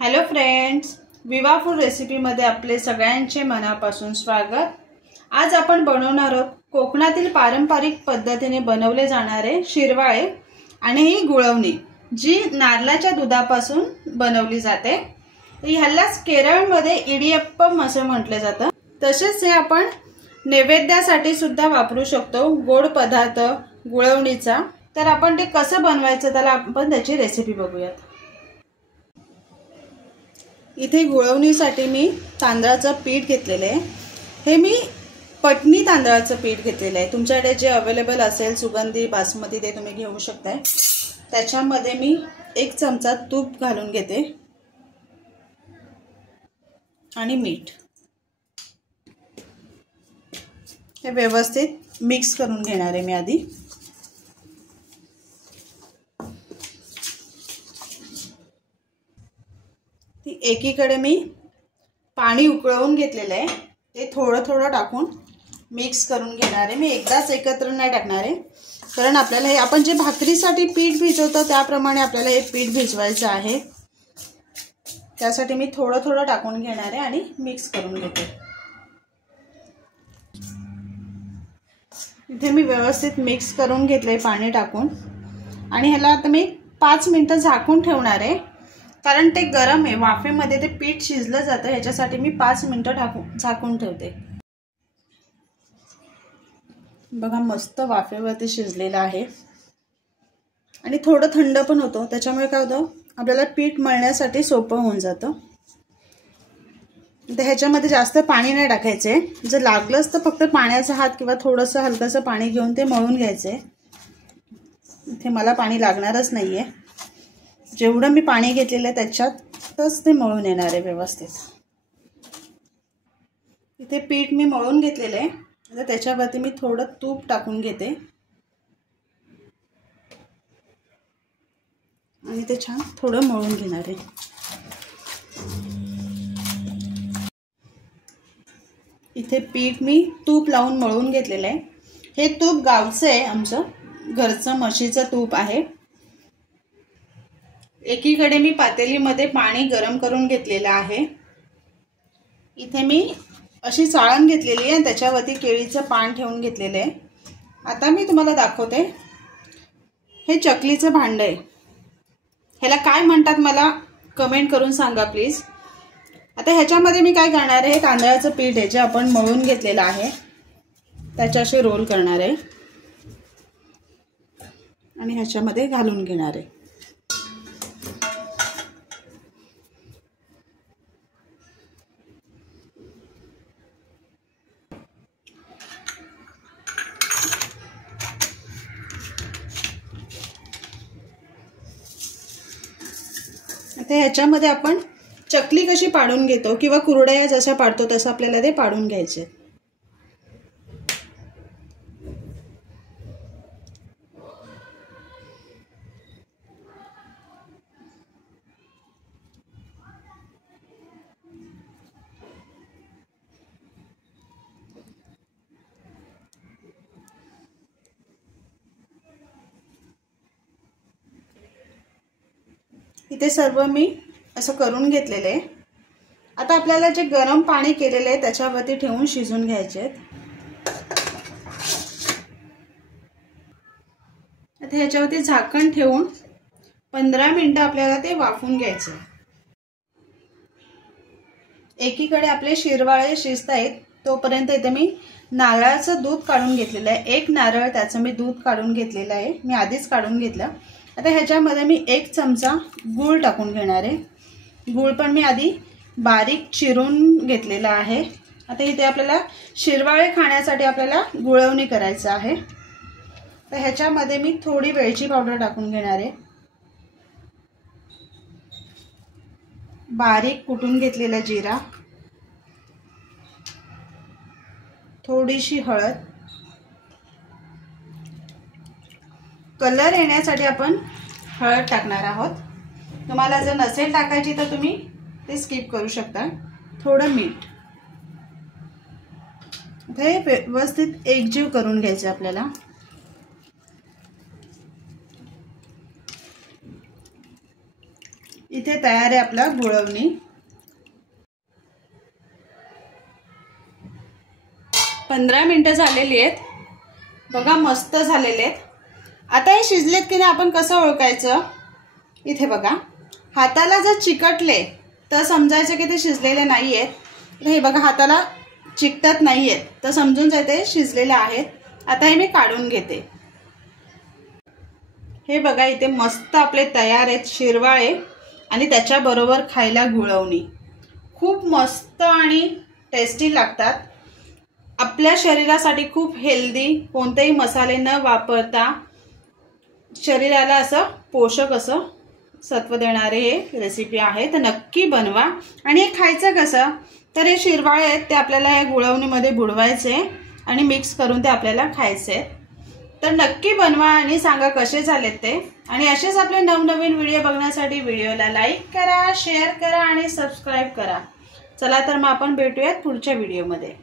Hello friends, विवा food रेसिपीमध्ये आपले सगळ्यांचे मनापासून स्वागत। आज आपण बनवणार आहोत कोकणातील पारंपरिक पद्धतीने बनवले जाणारे शिरवाळे आणि ही गुळवणी, जी नारळाच्या दुधापासून बनवली जाते। ह्यालाच केरळमध्ये इडियप्पम असे म्हटले जातं। तसेच हे आपण नैवेद्यासाठी सुद्धा वापरू शकतो, गोड पदार्थ गुळवणीचा। तर आपण ते कसं बनवायचं त्याला आपण त्याची रेसिपी बघूयात। इथे गुळवणीसाठी मी तांदळाचं पीठ घेतलेले आहे। हे मी पटनी तांदळाचं पीठ घेतलेले आहे। तुमच्याकडे जे अवेलेबल असेल सुगंधी बासमती ते तुम्ही घेऊ शकता। त्याच्यामध्ये मी 1 चमचा तूप घालून घेते आणि मीठ। हे व्यवस्थित मिक्स करून घेणार आहे मी आधी। एकीकडे मी पाणी उकळवून घेतलेलं आहे, ते थोडं थोडं टाकून मिक्स करून घेणार आहे। मी एकदाच एकत्र नाही टाकणार आहे, कारण आपल्याला हे आपण जे भाकरीसाठी पीठ भिजवतो त्याप्रमाणे आपल्याला हे पीठ भिजवायचं आहे। त्यासाठी मी थोडं थोडं टाकून घेणार आहे आणि मिक्स करून घेते। इथे मी व्यवस्थित मिक्स करून घेतले पाणी टाकून, आणि ह्याला आता मी 5 मिनिटं झाकून ठेवणार आहे, कारण ते गरम आहे। वाफेमध्ये ते पीठ शिजलं जातं, याच्यासाठी मी 5 मिनिटं झाकून ठेवते। बघा, मस्त वाफेवरती शिजलेलं आहे आणि थोडं थंड पण होतं, त्याच्यामुळे काय होतं आपल्याला पीठ मळण्यासाठी सोपं होऊन जातं। तर ह्याच्यामध्ये जास्त पाणी नाही टाकायचे, जर लागलंच तर फक्त पाण्याचा हात किंवा थोडंसं हलकंसं पाणी घेऊन ते मळून घ्यायचे। इथे मला पाणी लागणारच नाहीये, जेवढं मी पाणी घेतलेलं आहे त्याच्यातच ते मळून येणार आहे व्यवस्थित। इथे पीठ मी मळून घेतलेलं आहे, आता त्याच्यावरती मी थोडं तूप टाकून घेते आणि ते छान थोडं मळून घेणार आहे। इथे पीठ मी तूप लावून मळून घेतलेलं आहे। हे तूप गावचं आहे, आमचं घरचं म्हशीचं तूप आहे। एकीकडे मी पातेलीमध्ये पाणी गरम करून घेतलेलं आहे। इथे मी अशी चाळण घेतलेली आहे, त्याच्यावरती केळीचं पान ठेवून घेतलेलं आहे। आता मी तुम्हाला दाखवते, हे चकलीचं भांडं आहे। ह्याला काय म्हणतात मला कमेंट करून सांगा प्लीज। आता ह्याच्यामध्ये मी काय करणार आहे, तांदळाचं पीठ आहे जे आपण मळून घेतलेलं आहे, त्याचे असे रोल करणार आहे आणि ह्याच्यामध्ये घालून घेणार आहे। आता ह्याच्यामध्ये आपण चकली कशी पाडून घेतो किंवा कुरडया जशा पाडतो तसं आपल्याला ते पाडून घ्यायचे। इथे सर्व मी असं करून घेतलेले आहे। आता आपल्याला जे गरम पाणी केलेले आहे त्याच्यावरती ठेवून शिजून घ्यायचे। आता ह्याच्यावरती झाकण ठेवून 15 मिनिटं आपल्याला ते वाफून घ्यायचे। एकीकडे आपले शिरवाळे शिजत आहेत, तोपर्यंत इथे मी नारळाचं दूध काढून घेतलेलं आहे। 1 नारळ त्याचं मी दूध काढून घेतलेलं आहे, मी आधीच काढून घेतलं। आता ह्याच्यामध्ये मी 1 चमचा गूळ टाकून घेणार आहे। गूळ पण मी आधी बारीक चिरून घेतलेला आहे। आता इथे आपल्याला शिरवाळे खाण्यासाठी आपल्याला गुळवणी करायचं आहे, तर ह्याच्यामध्ये मी थोडी वेलची पावडर टाकून घेणार आहे, बारीक कुटून घेतलेला जिरा, थोडीशी हळद, कलर येण्यासाठी आपण हळद टाकणार आहोत। तुम्हाला जर नसेल टाकायची तर तुम्ही ते स्किप करू शकता। थोडं मीठ, हे व्यवस्थित एकजीव करून घ्यायचं आपल्याला। इथे तयार आहे आपला गुळवणी। 15 मिनिटं झालेली आहेत बघा, मस्त झालेले आहेत। आता हे शिजलेत की नाही आपण कसं ओळखायचं, इथे बघा हाताला जर चिकटले तर समजायचं की ते शिजलेले नाही आहेत। हे बघा हाताला चिकटत नाही आहेत तर समजून जाते शिजलेले आहेत। आता हे मी काढून घेते। हे बघा इथे मस्त आपले तयार आहेत शिरवाळे आणि त्याच्याबरोबर खायला गुळवणी। खूप मस्त आणि टेस्टी लागतात। आपल्या शरीरासाठी खूप हेल्दी, कोणतेही मसाले न वापरता शरीराला असं पोषक असं सत्व देणारे हे रेसिपी आहे। तर नक्की बनवा। आणि हे खायचं कसं, तर हे शिरवाळे आहेत ते आपल्याला या गुळवणीमध्ये बुडवायचे आणि मिक्स करून ते आपल्याला खायचे। तर नक्की बनवा आणि सांगा कसे झालेत ते। आणि असेच आपले नवनवीन व्हिडिओ बघण्यासाठी व्हिडिओला लाईक करा, शेअर करा आणि सबस्क्राईब करा। चला तर मग आपण भेटूयात पुढच्या व्हिडिओमध्ये।